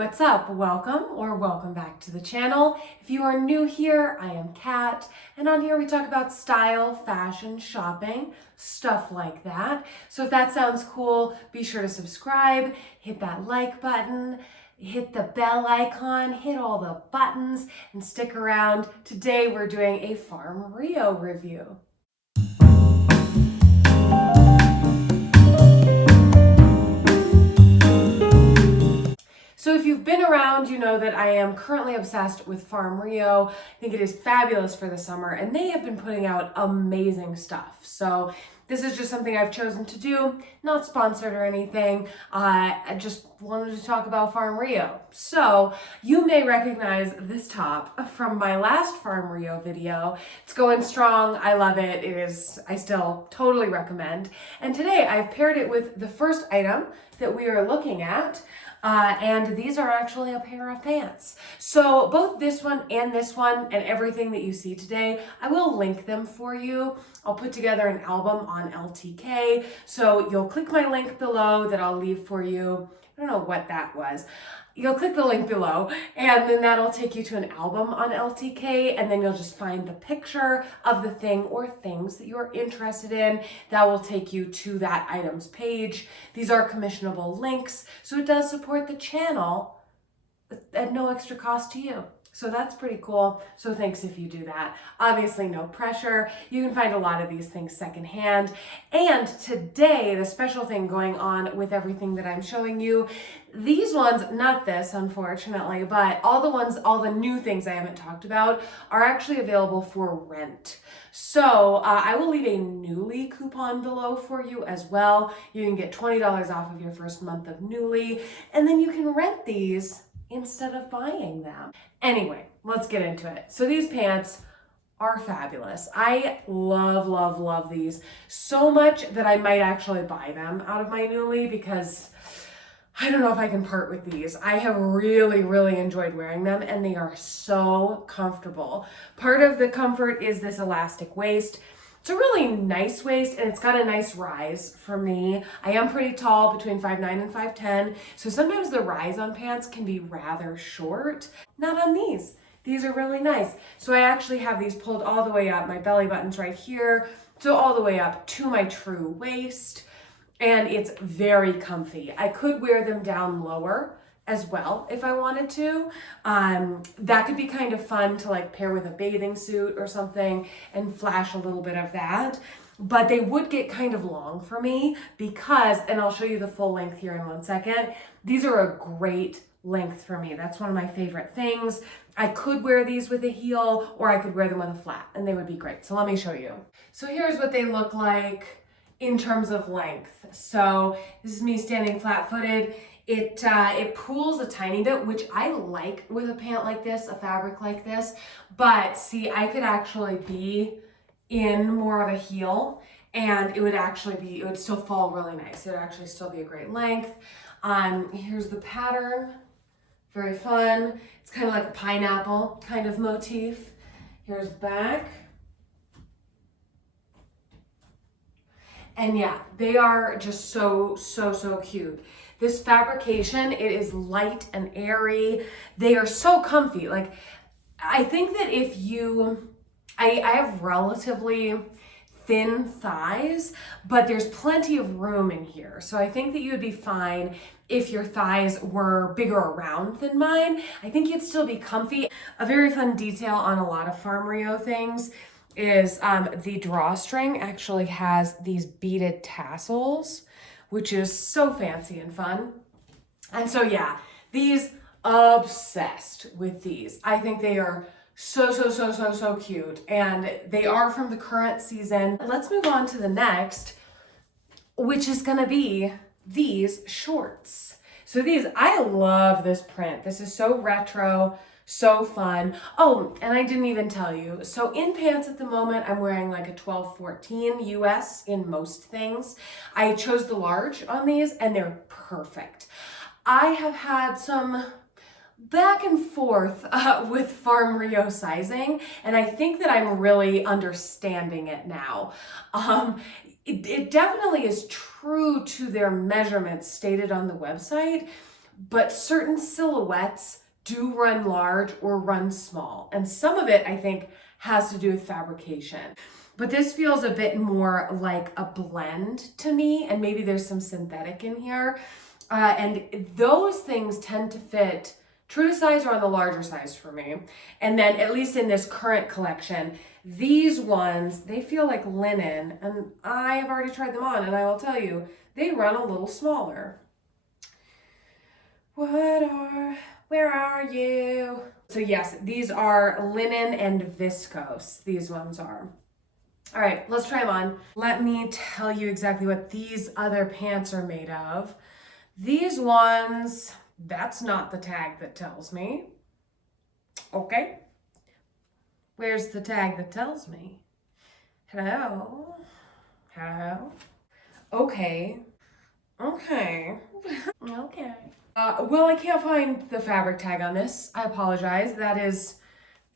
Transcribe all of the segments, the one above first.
what's up? Welcome back to the channel. If you are new here, I am Kat, and on here we talk about style, fashion, shopping, stuff like that. So if that sounds cool, be sure to subscribe, hit that like button, hit the bell icon, hit all the buttons, and stick around. Today we're doing a Farm Rio review. So if you've been around, you know that I am currently obsessed with Farm Rio. I think it is fabulous for the summer, and they have been putting out amazing stuff. So this is just something I've chosen to do, not sponsored or anything. I just wanted to talk about Farm Rio. So you may recognize this top from my last Farm Rio video. It's going strong. I love it. I still totally recommend. And today I've paired it with the first item that we are looking at. And these are actually a pair of pants. So both this one and everything that you see today, I will link them for you. I'll put together an album on LTK. So you'll click my link below that I'll leave for you. I don't know what that was. You'll click the link below and then that'll take you to an album on LTK, and then you'll just find the picture of the thing or things that you're interested in. That will take you to that item's page. These are commissionable links, so it does support the channel at no extra cost to you. So that's pretty cool. So thanks if you do that. Obviously no pressure. You can find a lot of these things secondhand. And today, the special thing going on with everything that I'm showing you, these ones, not this unfortunately, but all the new things I haven't talked about are actually available for rent. So I will leave a Nuuly coupon below for you as well. You can get $20 off of your first month of Nuuly, and then you can rent these instead of buying them. Anyway, let's get into it. So these pants are fabulous. I love these so much that I might actually buy them out of my Nuuly because I don't know if I can part with these. I have really enjoyed wearing them, and they are so comfortable. Part of the comfort is this elastic waist. It's a really nice waist, and it's got a nice rise for me. I am pretty tall, between 5'9" and 5'10", so sometimes the rise on pants can be rather short. Not on these. These are really nice. So I actually have these pulled all the way up. My belly button's right here, so all the way up to my true waist, and it's very comfy. I could wear them down lower as well if I wanted to. That could be kind of fun to like pair with a bathing suit or something and flash a little bit of that. But they would get kind of long for me because, and I'll show you the full length here in 1 second, these are a great length for me. That's one of my favorite things. I could wear these with a heel, or I could wear them with a flat, and they would be great. So let me show you. So here's what they look like in terms of length. So this is me standing flat-footed. It pulls a tiny bit, which I like with a pant like this, a fabric like this. But see, I could actually be in more of a heel, and it would still fall really nice. It would actually still be a great length. Here's the pattern. Very fun. It's kind of like a pineapple kind of motif. Here's the back. And yeah, they are just so cute. This fabrication, it is light and airy. They are so comfy. Like, I think that I have relatively thin thighs, but there's plenty of room in here. So I think that you would be fine if your thighs were bigger around than mine. I think you'd still be comfy. A very fun detail on a lot of Farm Rio things is the drawstring actually has these beaded tassels, which is so fancy and fun. And so yeah, obsessed with these. I think they are so cute, and they are from the current season. Let's move on to the next, which is gonna be these shorts. So I love this print. This is so retro, so fun. Oh, and I didn't even tell you. So in pants at the moment, I'm wearing like a 12-14 US in most things. I chose the large on these, and they're perfect. I have had some back and forth with Farm Rio sizing, and I think that I'm really understanding it now. It definitely is true to their measurements stated on the website, but certain silhouettes do run large or run small. And some of it, I think, has to do with fabrication. But this feels a bit more like a blend to me, and maybe there's some synthetic in here. And those things tend to fit true to size or on the larger size for me. And then at least in this current collection, these ones, they feel like linen, and I have already tried them on, and I will tell you, they run a little smaller. Where are you? So yes, these are linen and viscose, these ones are. All right, let's try them on. Let me tell you exactly what these other pants are made of. These ones, that's not the tag that tells me. Okay. Where's the tag that tells me? Hello? Hello? Okay. Okay. Okay. Well, I can't find the fabric tag on this. I apologize. That is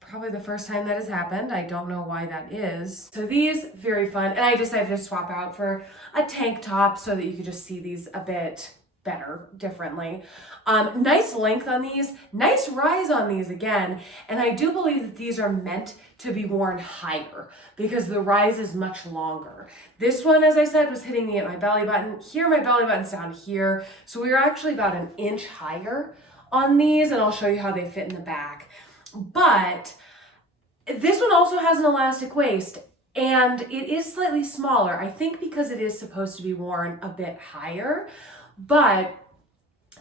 probably the first time that has happened. I don't know why that is. So these, very fun. And I decided to swap out for a tank top so that you could just see these a bit better, differently. Nice length on these, nice rise on these again. And I do believe that these are meant to be worn higher because the rise is much longer. This one, as I said, was hitting me at my belly button. Here, my belly button's down here. So we were actually about an inch higher on these, and I'll show you how they fit in the back. But this one also has an elastic waist, and it is slightly smaller, I think because it is supposed to be worn a bit higher. But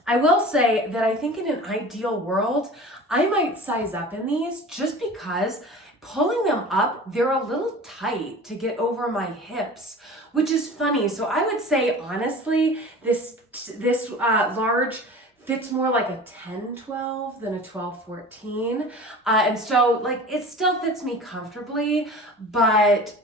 I will say that I think in an ideal world, I might size up in these just because pulling them up, they're a little tight to get over my hips, which is funny. So I would say, honestly, this large fits more like a 10-12 than a 12-14. And so like it still fits me comfortably, but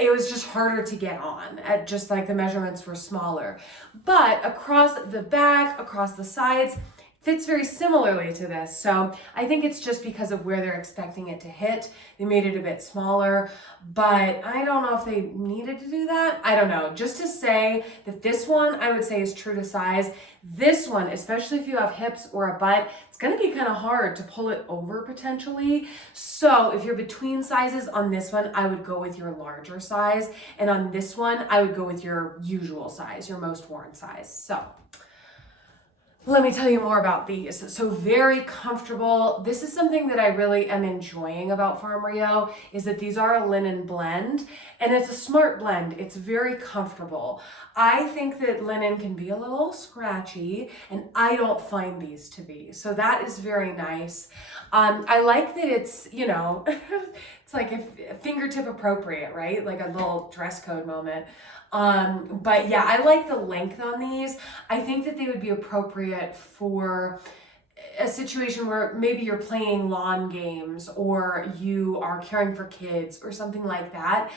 it was just harder to get on, at just like the measurements were smaller. But across the back, across the sides, fits very similarly to this. So I think it's just because of where they're expecting it to hit. They made it a bit smaller, but I don't know if they needed to do that. I don't know. Just to say that this one, I would say, is true to size. This one, especially if you have hips or a butt, it's going to be kind of hard to pull it over potentially. So if you're between sizes on this one, I would go with your larger size. And on this one, I would go with your usual size, your most worn size. So let me tell you more about these. So very comfortable. This is something that I really am enjoying about Farm Rio, is that these are a linen blend, and it's a smart blend. It's very comfortable. I think that linen can be a little scratchy, and I don't find these to be. So that is very nice. I like that it's, it's like a fingertip appropriate, right? Like a little dress code moment. But yeah, I like the length on these. I think that they would be appropriate for a situation where maybe you're playing lawn games or you are caring for kids or something like that.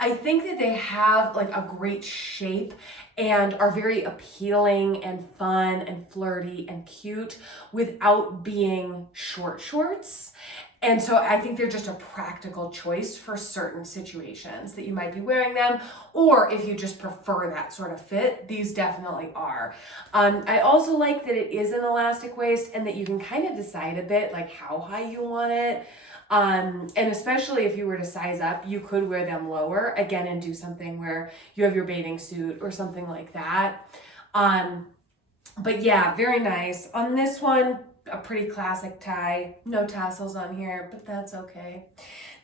I think that they have like a great shape and are very appealing and fun and flirty and cute without being short shorts. And so I think they're just a practical choice for certain situations that you might be wearing them, or if you just prefer that sort of fit, these definitely are. I also like that it is an elastic waist and that you can kind of decide a bit like how high you want it. And especially if you were to size up, you could wear them lower again and do something where you have your bathing suit or something like that. But yeah, very nice. On this one, a pretty classic tie. No tassels on here, but that's okay.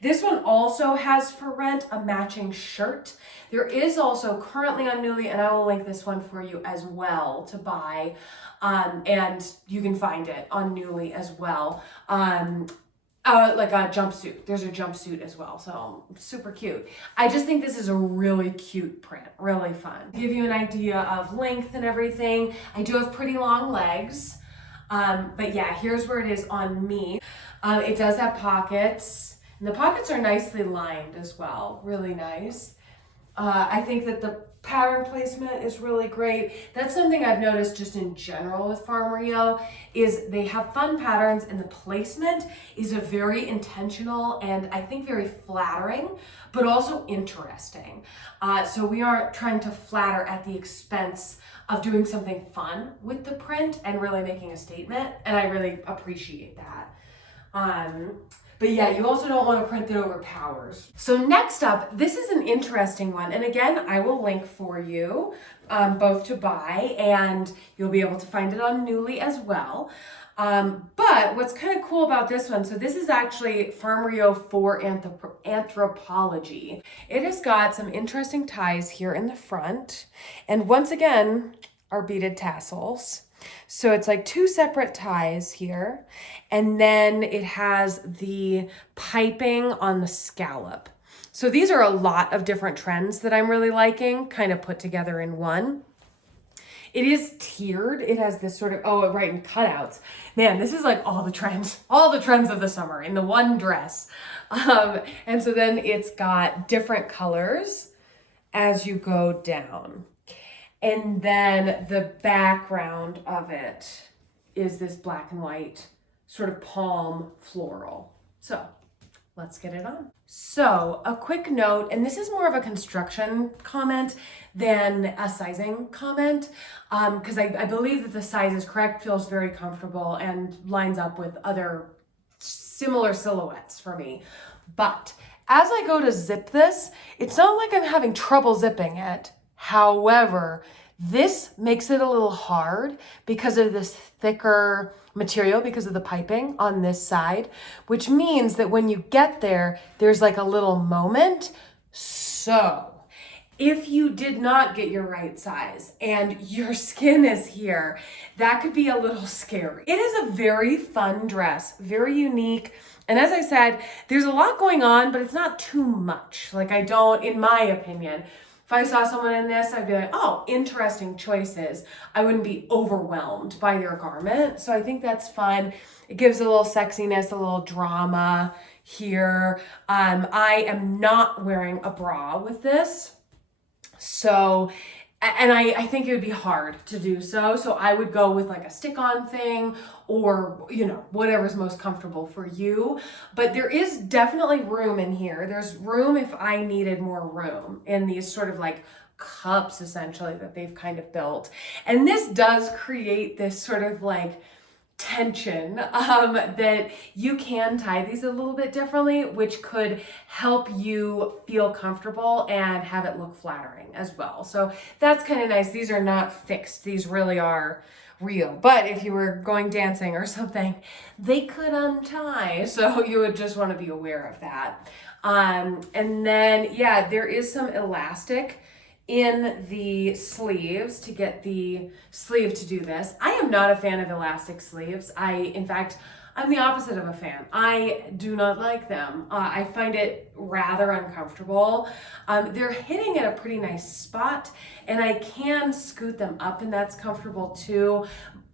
This one also has for rent a matching shirt. There is also currently on Nuuly, and I will link this one for you as well to buy. And you can find it on Nuuly as well. Like a jumpsuit. There's a jumpsuit as well, so super cute. I just think this is a really cute print, really fun. To give you an idea of length and everything, I do have pretty long legs. But yeah, here's where it is on me. It does have pockets, and the pockets are nicely lined as well, really nice. I think that Pattern placement is really great. That's something I've noticed just in general with Farm Rio is they have fun patterns and the placement is a very intentional and I think very flattering, but also interesting. So we aren't trying to flatter at the expense of doing something fun with the print and really making a statement. And I really appreciate that. But yeah, you also don't want to print that overpowers. So next up, this is an interesting one. And again, I will link for you both to buy and you'll be able to find it on Nuuly as well. But what's kind of cool about this one, so this is actually Farm Rio for Anthropology. It has got some interesting ties here in the front. And once again, our beaded tassels. So it's like two separate ties here, and then it has the piping on the scallop. So these are a lot of different trends that I'm really liking, kind of put together in one. It is tiered. It has this sort of, oh, right, and cutouts. Man, this is like all the trends of the summer in the one dress. And so then it's got different colors as you go down. And then the background of it is this black and white sort of palm floral. So let's get it on. So a quick note, and this is more of a construction comment than a sizing comment, because I believe that the size is correct, feels very comfortable, and lines up with other similar silhouettes for me. But as I go to zip this, it's not like I'm having trouble zipping it. However, this makes it a little hard because of this thicker material, because of the piping on this side, which means that when you get there, there's like a little moment. So if you did not get your right size and your skin is here, that could be a little scary. It is a very fun dress, very unique. And as I said, there's a lot going on, but it's not too much. Like in my opinion, if I saw someone in this, I'd be like, oh, interesting choices. I wouldn't be overwhelmed by their garment. So I think that's fun. It gives a little sexiness, a little drama here. I am not wearing a bra with this. So, and I think it would be hard to do so. So I would go with like a stick-on thing or, whatever's most comfortable for you. But there is definitely room in here. There's room if I needed more room in these sort of like cups essentially that they've kind of built. And this does create this sort of like tension that you can tie these a little bit differently, which could help you feel comfortable and have it look flattering as well. So that's kind of nice. These are not fixed. These really are real. But if you were going dancing or something, they could untie. So you would just want to be aware of that. And then, yeah, there is some elastic in the sleeves to get the sleeve to do this. I am not a fan of elastic sleeves. In fact, I'm the opposite of a fan. I do not like them. I find it rather uncomfortable. They're hitting at a pretty nice spot and I can scoot them up and that's comfortable too,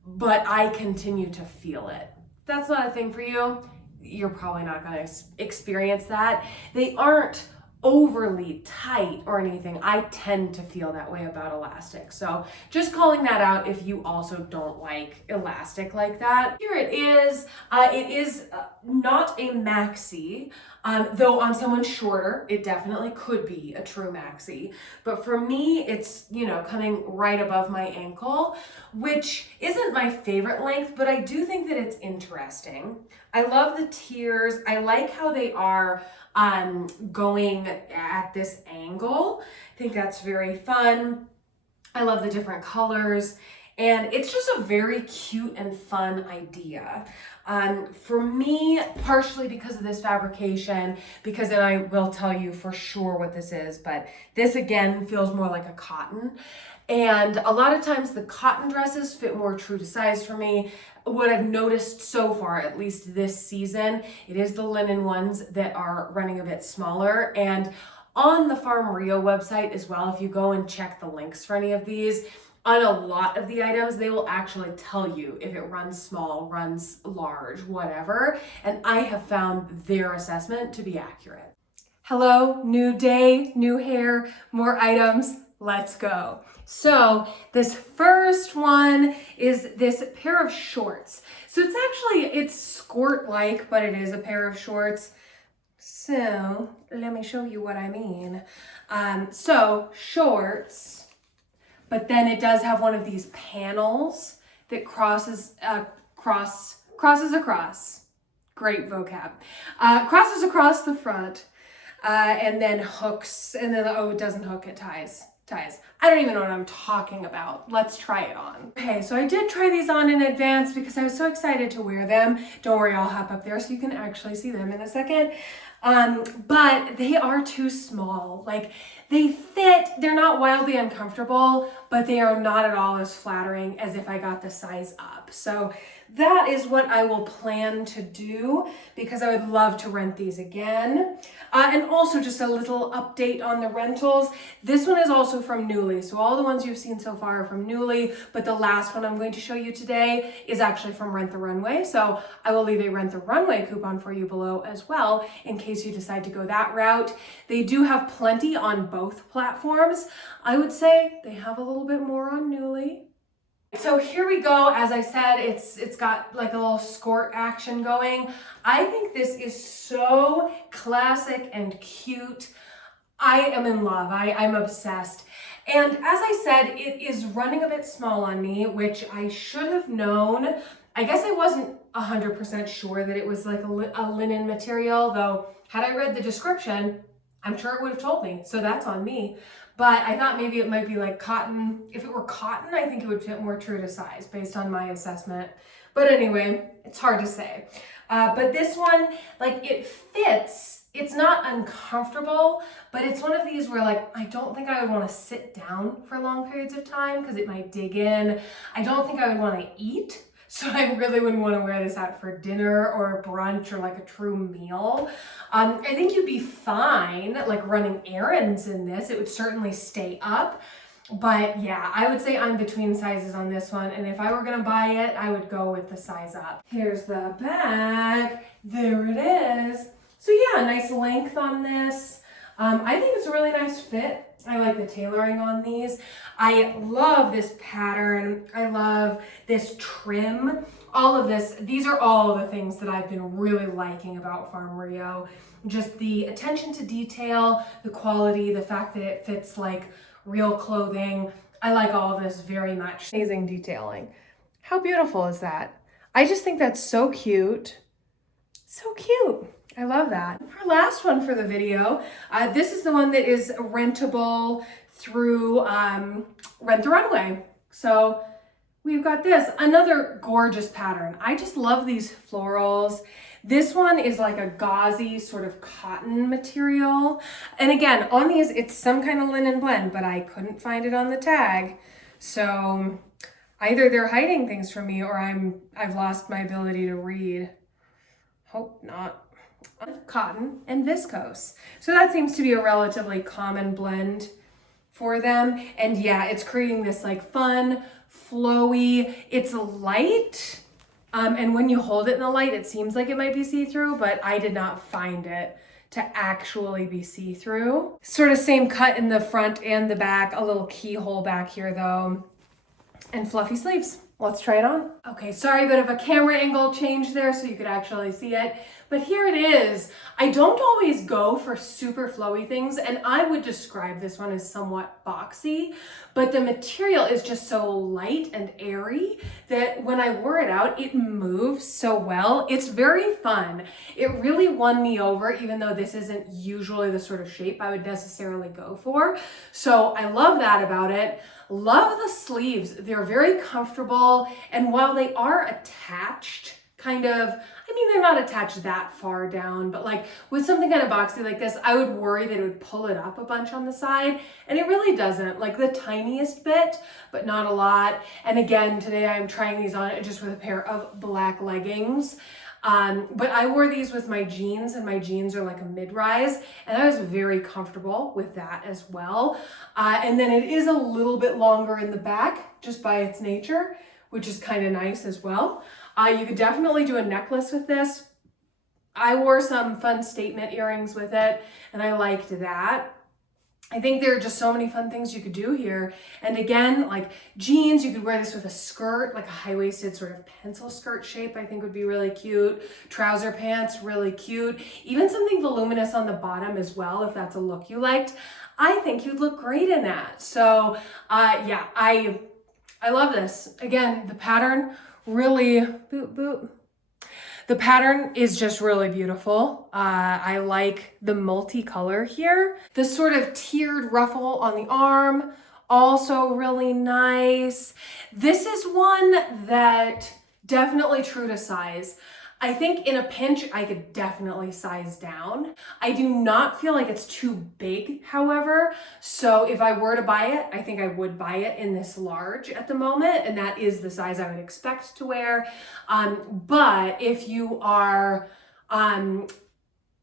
but I continue to feel it. If that's not a thing for you, you're probably not going to experience that. They aren't overly tight or anything. I tend to feel that way about elastic. So just calling that out if you also don't like elastic like that. Here it is. It is not a maxi, though on someone shorter, it definitely could be a true maxi. But for me, it's, coming right above my ankle, which isn't my favorite length, but I do think that it's interesting. I love the tiers. I like how they are going at this angle. I think that's very fun. I love the different colors and it's just a very cute and fun idea. For me, partially because of this fabrication, because then I will tell you for sure what this is, but this again feels more like a cotton. And a lot of times the cotton dresses fit more true to size for me. What I've noticed so far, at least this season, it is the linen ones that are running a bit smaller. And on the Farm Rio website as well, if you go and check the links for any of these, on a lot of the items, they will actually tell you if it runs small, runs large, whatever. And I have found their assessment to be accurate. Hello, new day, new hair, more items. Let's go. So this first one is this pair of shorts. So it's skirt-like, but it is a pair of shorts. So let me show you what I mean. So shorts, but then it does have one of these panels that crosses across. Great vocab. Crosses across the front, and then hooks, and then, oh, it doesn't hook, it ties. I don't even know what I'm talking about. Let's try it on. Okay, so I did try these on in advance because I was so excited to wear them. Don't worry, I'll hop up there so you can actually see them in a second. But they are too small. Like, they fit, they're not wildly uncomfortable, but they are not at all as flattering as if I got the size up. So that is what I will plan to do because I would love to rent these again. And also just a little update on the rentals. This one is also from Nuuly. So all the ones you've seen so far are from Nuuly, but the last one I'm going to show you today is actually from Rent the Runway. So I will leave a Rent the Runway coupon for you below as well in case you decide to go that route. They do have plenty on both platforms. I would say they have a little bit more on Nuuly. So here we go. As I said, it's got like a little skirt action going. I think this is so classic and cute. I am in love. I'm obsessed. And as I said, it is running a bit small on me, which I should have known. I guess I wasn't 100% sure that it was like a linen material, though had I read the description, I'm sure it would have told me. So that's on me. But I thought maybe it might be like cotton. If it were cotton, I think it would fit more true to size based on my assessment. But anyway, it's hard to say. But this one, like, it fits. It's not uncomfortable, but it's one of these where, like, I don't think I would want to sit down for long periods of time because it might dig in. I don't think I would want to eat. So I really wouldn't want to wear this out for dinner or brunch or like a true meal. I think you'd be fine like running errands in this. It would certainly stay up. But yeah, I would say I'm between sizes on this one. And if I were going to buy it, I would go with the size up. Here's the back. There it is. So yeah, nice length on this. I think it's a really nice fit. I like the tailoring on these. I love this pattern. I love this trim. All of this, these are all the things that I've been really liking about Farm Rio. Just the attention to detail, the quality, the fact that it fits like real clothing. I like all of this very much. Amazing detailing. How beautiful is that? I just think that's so cute. So cute. I love that. Our last one for the video, this is the one that is rentable through Rent the Runway. So we've got this, another gorgeous pattern. I just love these florals. This one is like a gauzy sort of cotton material. And again, on these, it's some kind of linen blend, but I couldn't find it on the tag. So either they're hiding things from me or I've lost my ability to read. Hope not. Cotton and viscose. So that seems to be a relatively common blend for them. And yeah, it's creating this like fun, flowy, it's light. And when you hold it in the light, it seems like it might be see-through, but I did not find it to actually be see-through. Sort of same cut in the front and the back, a little keyhole back here though, and fluffy sleeves. Let's try it on. Okay, sorry, a bit of a camera angle change there so you could actually see it. But here it is. I don't always go for super flowy things, and I would describe this one as somewhat boxy, but the material is just so light and airy that when I wore it out, it moves so well. It's very fun. It really won me over, even though this isn't usually the sort of shape I would necessarily go for. So I love that about it. Love the sleeves. They're very comfortable, and while they are attached, kind of, I mean, they're not attached that far down, but like with something kind of boxy like this, I would worry that it would pull it up a bunch on the side, and it really doesn't. Like the tiniest bit, but not a lot. And again, today I'm trying these on just with a pair of black leggings. But I wore these with my jeans, and my jeans are like a mid-rise, and I was very comfortable with that as well. And then it is a little bit longer in the back just by its nature, which is kind of nice as well. You could definitely do a necklace with this. I wore some fun statement earrings with it, and I liked that. I think there are just so many fun things you could do here. And again, like jeans, you could wear this with a skirt, like a high-waisted sort of pencil skirt shape, I think would be really cute. Trouser pants, really cute. Even something voluminous on the bottom as well, if that's a look you liked. I think you'd look great in that. So yeah, I love this. Again, the pattern really, boop, boop. The pattern is just really beautiful. I like the multicolor here. This sort of tiered ruffle on the arm, also really nice. This is one that definitely true to size. I think in a pinch, I could definitely size down. I do not feel like it's too big, however. So if I were to buy it, I think I would buy it in this large at the moment. And that is the size I would expect to wear. But if you are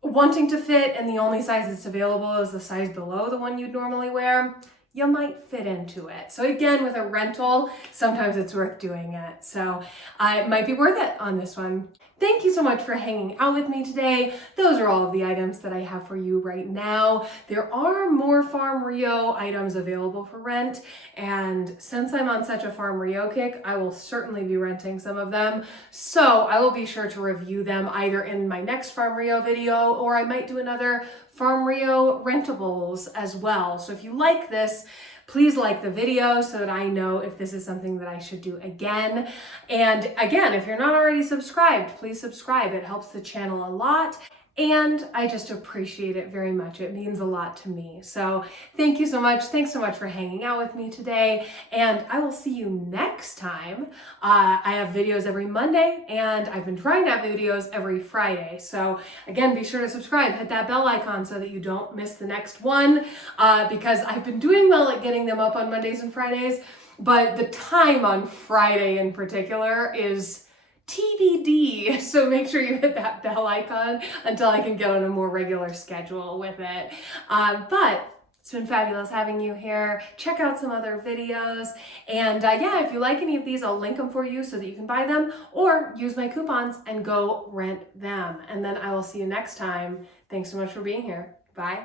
wanting to fit and the only size that's available is the size below the one you'd normally wear, you might fit into it. So again, with a rental, sometimes it's worth doing it. So it might be worth it on this one. Thank you so much for hanging out with me today. Those are all of the items that I have for you right now. There are more Farm Rio items available for rent. And since I'm on such a Farm Rio kick, I will certainly be renting some of them. So I will be sure to review them either in my next Farm Rio video, or I might do another Farm Rio rentables as well. So if you like this, please like the video so that I know if this is something that I should do again. And again, if you're not already subscribed, please subscribe. It helps the channel a lot. And I just appreciate it very much. It means a lot to me. So thank you so much. Thanks so much for hanging out with me today. And I will see you next time. I have videos every Monday, and I've been trying to have videos every Friday. So again, be sure to subscribe, hit that bell icon so that you don't miss the next one, because I've been doing well at getting them up on Mondays and Fridays, but the time on Friday in particular is TBD. So make sure you hit that bell icon until I can get on a more regular schedule with it. But it's been fabulous having you here. Check out some other videos. And yeah, if you like any of these, I'll link them for you so that you can buy them or use my coupons and go rent them. And then I will see you next time. Thanks so much for being here. Bye.